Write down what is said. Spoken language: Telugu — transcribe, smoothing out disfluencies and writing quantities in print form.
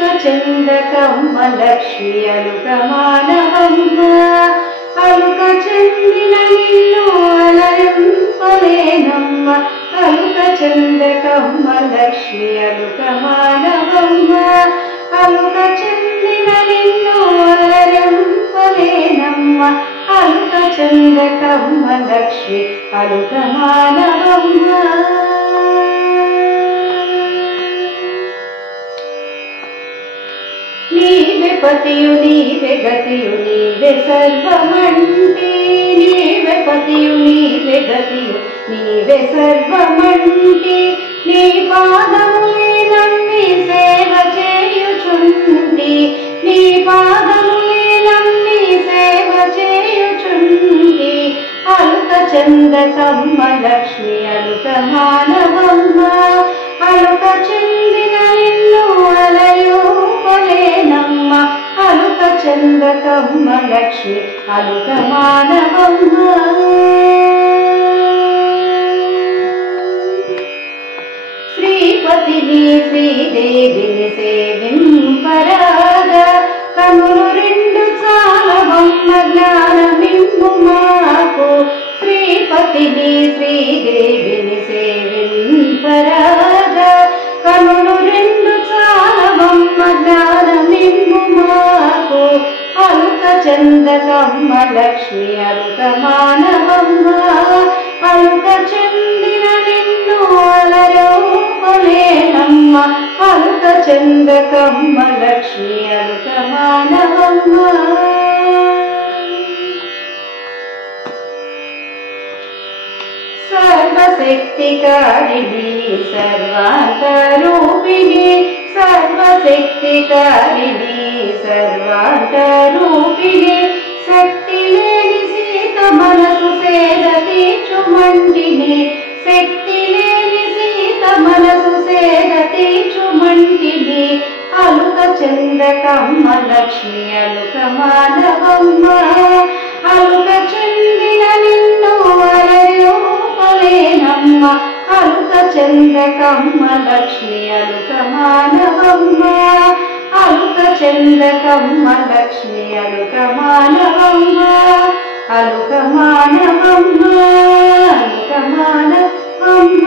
అలుక చందకమ్మ లక్ష్మి అలుక మానవమ్మ అలుక చెందిన నిన్ను అలరింపలేనమ్మ అలుక చందకమ్మ లక్ష్మి అలుక మానవమ్మ అలుక చెందిన నిన్ను అలరింపలేనమ్మ అలుక చందకమ్మ లక్ష్మి అలుక మానవమ్మ నీవే పతియు నీవే గతియు నీవే సర్వమంటి నీవే పతియు నీవే గతియు నీవే సర్వమంటి నీ పాదములే నమ్మి సేవ చేయుచుంటి నీ పాదములే నమ్మి సేవ చేయుచుంటి అలుక చందకమ్మ లక్ష్మి అలుక మానవమ్మ అలుక చెందిన నిన్ను అలరింపలేనమ్మ అలుక చందకమ్మ లక్ష్మి అలుక మానవమ్మ శ్రీపతిని శ్రీదేవిని సేవింపరాగా కనులు రెండు చాలవమ్మ జ్ఞానమిమ్ము మాకు శ్రీపతిని శ్రీదేవిని సేవింపరాగా కనులు రెండు చాలవమ్మ జ్ఞానమిమ్ము మాకు అలుక చందకమ్మ లక్ష్మి అలుక మానవమ్మ అలుక చెందిన నిన్ను అలరింపలేనమ్మ అలుక చందకమ్మ లక్ష్మి అలుక మానవమ్మ సర్వశక్తికారిణి సర్వాంతరూపిణి సర్వశక్తికారిణి సర్వాంతరూపిణి శక్తి లేని సీత మనసు సేద తీర్చుమంటిని శక్తి లేని సీత మనసు సేద తీర్చుమంటిని అలుక చందకమ్మ లక్ష్మి అలుక మానవమ్మ అలుక చెందిన నిన్ను అలరింపలేనమ్మ అలుక చందకమ్మ లక్ష్మి అలుక మానవమ్మ అలుక చందకమ్మ లక్ష్మి అలుక మానవమ్మ అలుక మానవమ్మ అలుక మానవమ్మ